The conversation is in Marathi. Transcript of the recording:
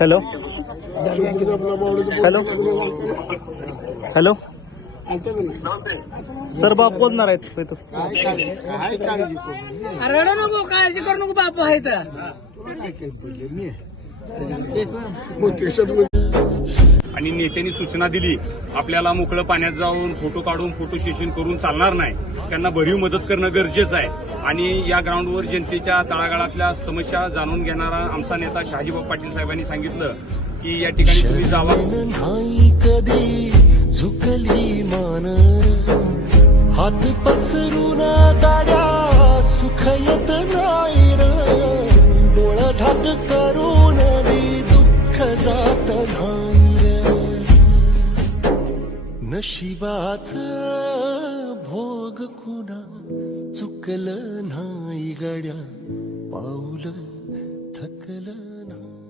हॅलो हॅलो हॅलो सर बाप बोलणार आहेत रडू नको, काळजी करू नको, बाप आहे तर. आणि नेत्यांनी सूचना दिली आपल्याला मोकळं पाण्यात जाऊन फोटो काढून फोटो सेशन करून चालणार नाही, त्यांना भरीव मदत करणं गरजेचं आहे. आणि या ग्राउंडवर जनतेच्या तळागाळातल्या समस्या जाणून घेणारा आमचा नेता शहाजीबाब पाटील साहेबांनी सांगितलं की या ठिकाणी तुम्ही जावा. कधी झुकली मान हात पसरून गाड्या सुख येत नाही र डोळ झाक करून दुःख जात नाही र नशिबाच भोग कुणा चुकलं नाही गड्या पाऊल थकलं नाही.